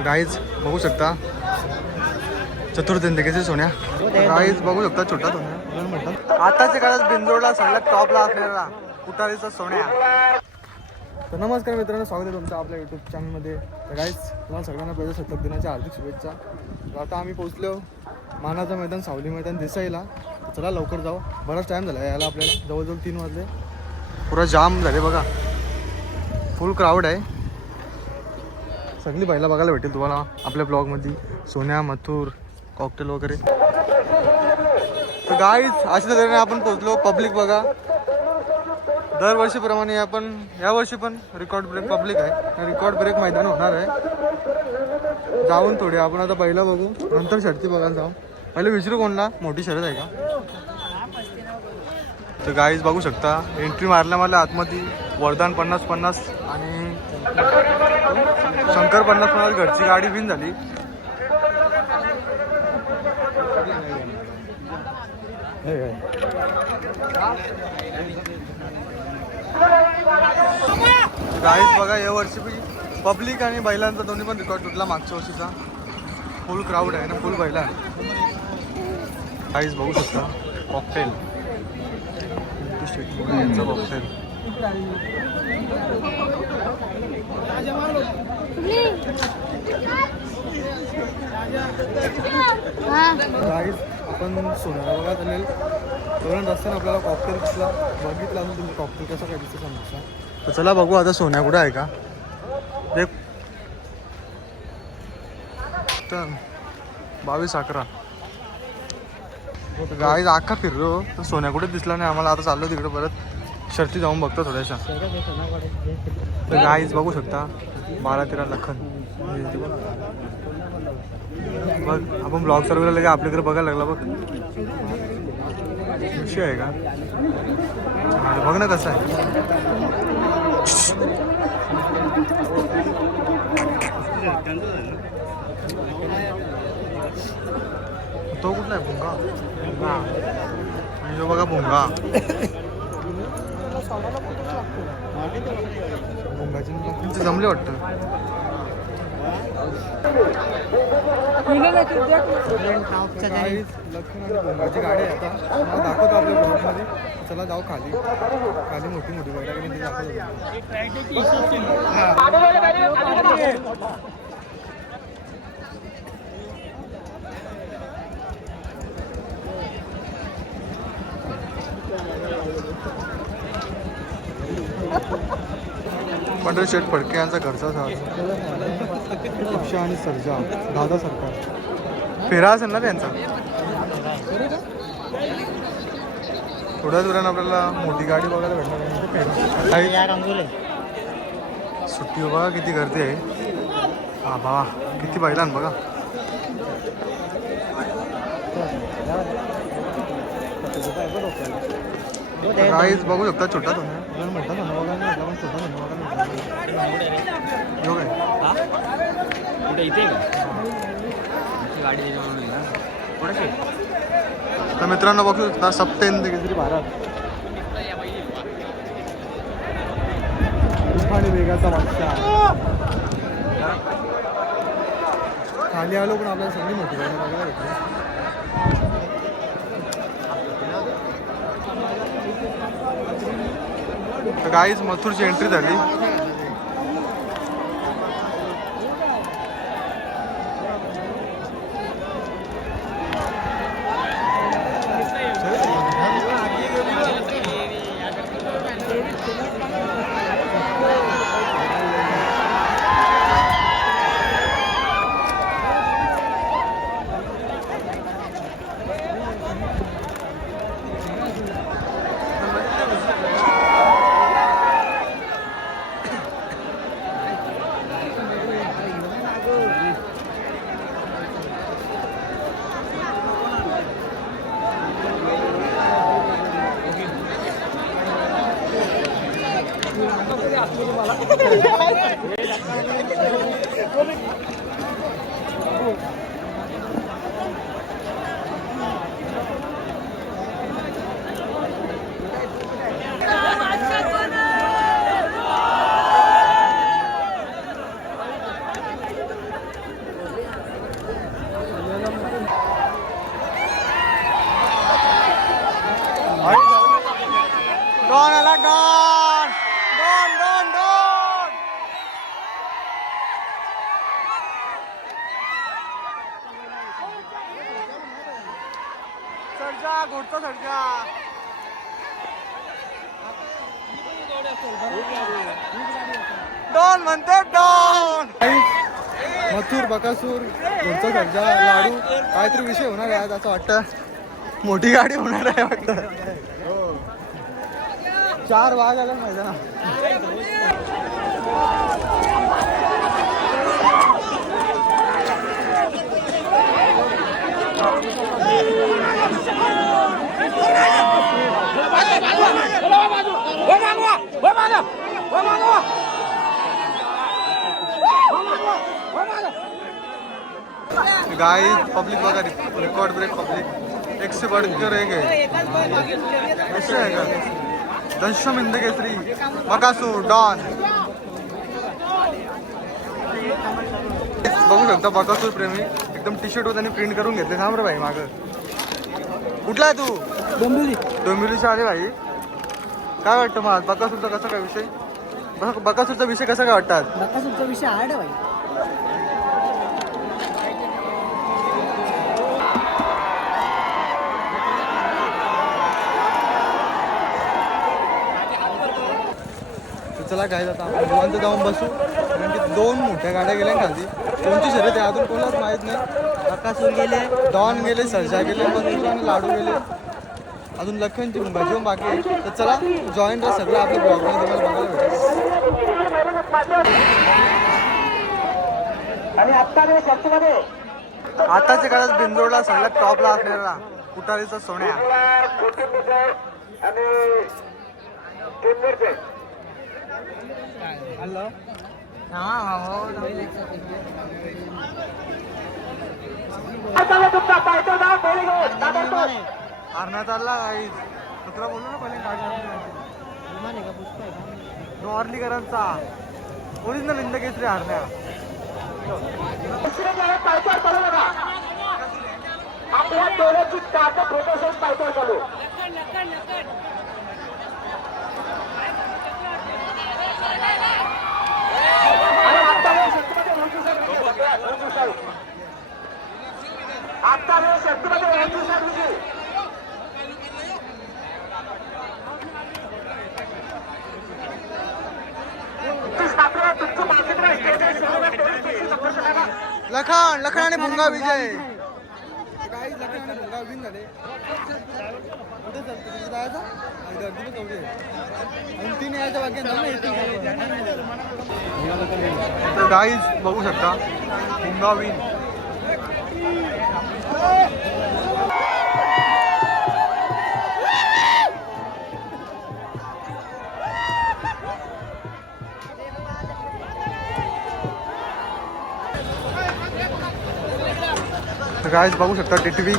तर गाईज बघू शकता चतुर्दिंडकेचे सोन्या. गाईज बघू शकता छोटा सोन्या. आताच्या काळात बिंजोडला सगळ्यात टॉपला असलेला कुटारीचा सोन्या. तर नमस्कार मित्रांनो, स्वागत आहे तुमचं आपल्या यूट्यूब चॅनलमध्ये. तर गाईज तुम्हाला सगळ्यांना पहिल्या शतक दिनाच्या हार्दिक शुभेच्छा. तर आता आम्ही पोहोचलो मानाचं मैदान, सावली मैदान दिसायला. चला लवकर जाऊ, बराच टाईम झाला यायला आपल्याला, जवळजवळ 3 वाजले. पुरा जाम झाले बघा, फुल क्राऊड आहे. सगळी बैला बघायला भेटेल तुम्हाला आपल्या ब्लॉगमध्ये. सोन्या, मथुर, कॉकटेल वगैरे. तर गाईज अशा तऱ्हेने आपण पोहोचलो. पब्लिक बघा, दरवर्षीप्रमाणे आपण यावर्षी पण रिकॉर्ड ब्रेक पब्लिक आहे. रिकॉर्ड ब्रेक मैदान होणार आहे. जाऊन थोडी आपण आता बैला बघू, नंतर शर्ती बघायला जाऊ. पहिले विचारू कोणला मोठी शर्यत आहे का. तर गाईज बघू शकता एंट्री मारल्या मला आतमध्ये वरदान 50-50 आणि शंकर 50-50 घरची गाडी विन झाली. गाईज बघा या वर्षी पब्लिक आणि बैलांचा दोन्ही पण रेकॉर्ड तुटला मागच्या वर्षीचा. फुल क्राऊड आहे ना, फुल बैला आहे. गाईज बघू शकता कॉकटेल यांचा कॉकटेल. गाईज आपण सोन्याला बघा चालेल तोरण रस्त्याने आपल्याला कॉकटेल दिसला. बघितला असून तुम्ही कॉकटेल कसं काय दिसतं समजा. तर चला बघू आता सोन्या कुठं आहे का. देख 22-11 गाईज अख्खा फिरलो तर सोन्या कुठे दिसला नाही आम्हाला. आता चाललो तिकडे परत शर्ती जाऊन बघतो थोड्याशा. तर गाईज बघू शकता 12-13 लखन. बघ आपण ब्लॉग सर्व्हिला लगे आपल्याकडे बघायला लागला. बघ विषय आहे का, बघ ना कसं आहे. तो कुठला आहे भुंगा. जो बघा भुंगा, भुंगाची जमले वाटतं. लखन आणि भुंगाची गाडी आहे. आता मला दाखवतो आपल्या ब्लॉगमध्ये. चला जाऊ खाली. खाली मोठी मोठी बैठा केली ती दाखवतो. पंढरी शेठ फडके यांचा घरचा उषा आणि सर्जा दादा सरकार. फेरा असेल ना त्यांचा. थोड्याच वेळानं आपल्याला मोठी गाडी बघायला भेटणार. सुट्टी बघा किती गर्दी आहे. हा बा किती बैलान बघा. गाईज बघू शकता छोटा सोन्या मोठा सोना बघायला भेटला पण छोटा सोना बघायला भेटला. तर मित्रांनो बघू शकता सप्तेंद्रगिरी भारत तुफानी वेगाचा बादशाह. खाली आलो पण आपल्याला सगळी मोठी गाडी बघायला भेटली. तर गाईज मथुरची एंट्री झाली. पुढचा सर्जा. डॉन म्हणते डॉन. मथुर बकासूर पुढचा सर्जा लाडू काहीतरी विषय होणार आहे असं वाटतं. मोठी गाडी होणार आहे वाटतं. 4 वाघ आला माहिती ना. गाइस पब्लिक बघा रिकॉर्ड ब्रेक पब्लिक 1 से बढ़कर 1 है. ऐसे आहे का दशम हिंद केसरी बकासूर डॉन. बघू शकता बकासूर प्रेमी एकदम टी शर्ट वर त्यांनी प्रिंट करून घेतले. थांब रे भाई मागं. कुठला आहे तू? डोंबिवलीचा आहे भाई. काय वाटतं मग बकासूरचा कसा काय विषय? बकासूरचा विषय कसा काय वाटतात? बकासूरचा विषय हार्ड आहे भाई. चला काय जातं आपण निवांत जाऊन बसू. कारण की 2 मोठ्या गाड्या गेल्या खाली. कोणती शर्यत आहे अजून कोणालाच माहीत नाही. बकासूर गेले, डॉन गेले, सर्जा गेले, मथुर आणि लाडू गेले. अजून लखनची भजीवन बाकी आहे. तर चला जॉईन राहा सगळं आपल्या ब्लॉगमध्ये तुम्हाला बघायला भेटेल. आताच्या काळात बिंजोडला सगळ्यात टॉपला असलेला कुटारीचा सोन्या. हॅलो हरण्यात आला गाईज. तुला बोललो ना पहिले डॉर्लीकरांचा ओरिजिनल हिंद केसरी हरण्या. आपल्या डोळ्याची ताकद प्रोटेशन पायथ्यावर चालू. आता वेळ शक्तीमध्ये व्हायची साहेब. लखन आणि भुंगा विजय. काही लखन आणि भुंगा विन झाले. कुठे चालते तिथे जायचं गर्दी तेवढी आहे. आणि 3 यायच्या बाकी गाईज बघू शकता भुंगा विन. गाइस बघू शकता टिटवी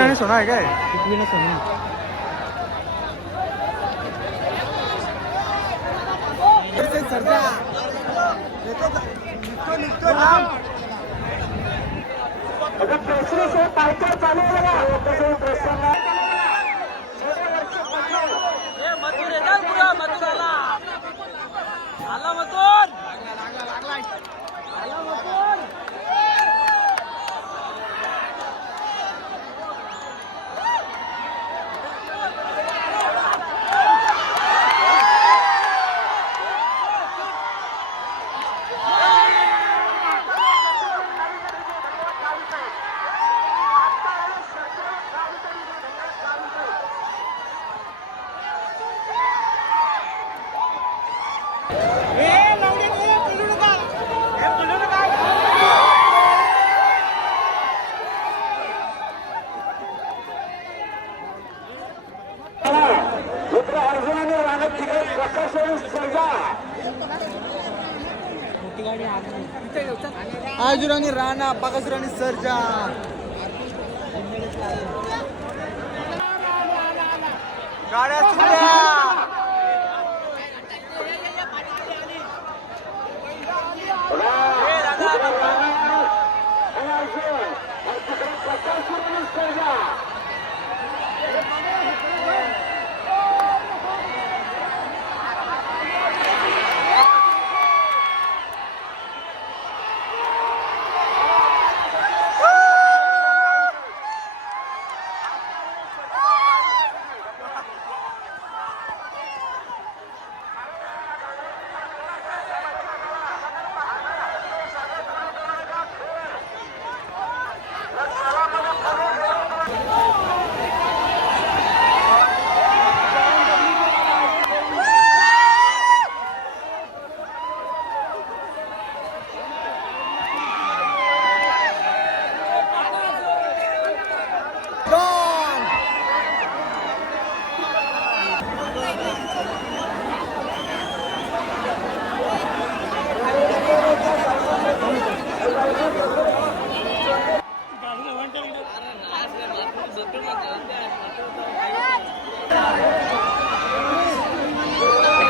आणि सोना आहे काय? टिटवी ना सोना. सर्जा अर्जुन आणि राणा बकासूर आणि सर्जा. गाड्या सुटल्या.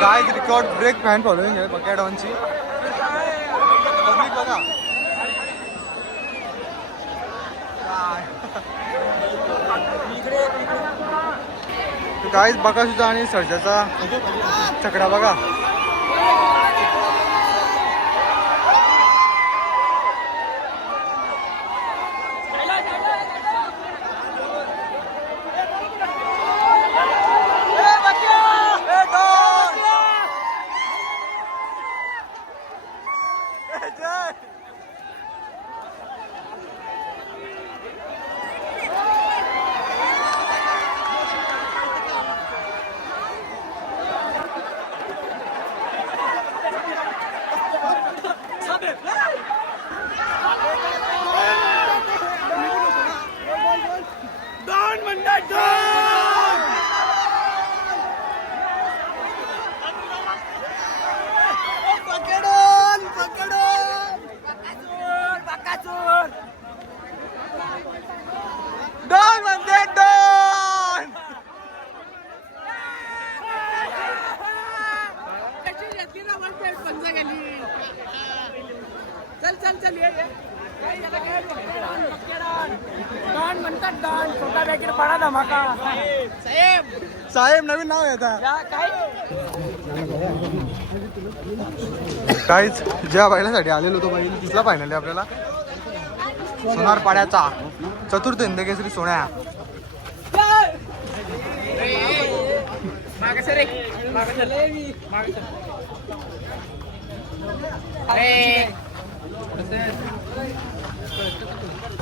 काय रिकॉर्ड ब्रेक फॅन फॉलोइंग आहे बघा डॉनची. पब्लिक बघा काहीच बकासूचा आणि सर्जाचा चकडा बघा. डॉन म्हणते डॉन. चल चल चल ये डॉन म्हणतात डॉन छोटा बॅगेर बडा धमाका. साहेब नवीन नाव येतात. काय काहीच ज्या बैलासाठी आलेलो तो बैल तिसरा फायनल आहे आपल्याला. सोनार पाड्याचा चतुर्थ हिंद केसरी सोन्या.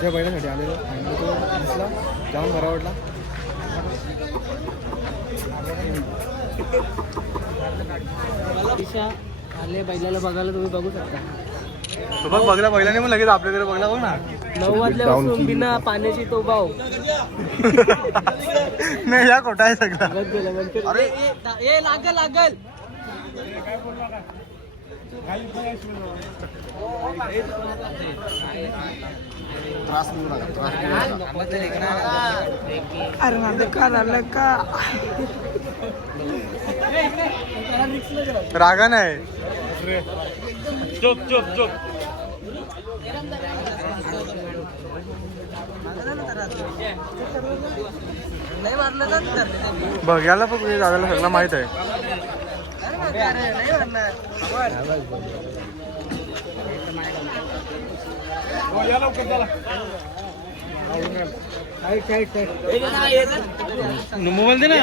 ज्या बैलासाठी आलेलो फायनल तो दिसला जाऊन बरा वाटला. आले बैलाला बघायला तुम्ही बघू शकता. तो बघ बघला बैलाने पण लगेच आपल्याकडे बघला बघ ना. 9 वाजल्यापासून बिना पाण्याची तो भाव नाही या खोटा आहे सगळा. अरे ए लागल लागल अरे माझं का झालं का रागा नाही. बघ याला पण दादाला सगळं माहित आहे. मोबाईल दे ना.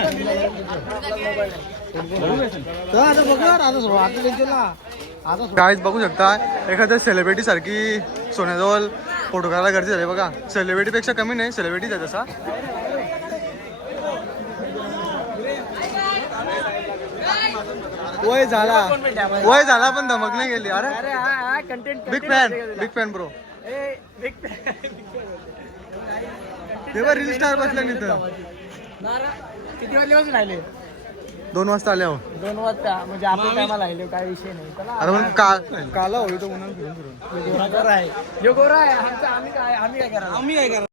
काहीच बघू शकता एखाद्या सेलिब्रिटी सारखी सोन्याजवळ फोटो काढायला गरजेचं आहे बघा. सेलिब्रिटी पेक्षा कमी नाही, सेलिब्रिटीच आहे तसा. वय झाला पण धमक नाही गेली. अरे कंटेंट बिग फॅन ब्रो. तेव्हा रील स्टार बसल्या नाही तर. किती वाजल्यापासून राहिले? 2 वाजता आले. 2 वाजता म्हणजे आपल्या टायमाला राहिले काय विषय नाही. चला अरे पण काला होईल तो म्हणून फिरून गोरा आहे आम्ही काय करणार.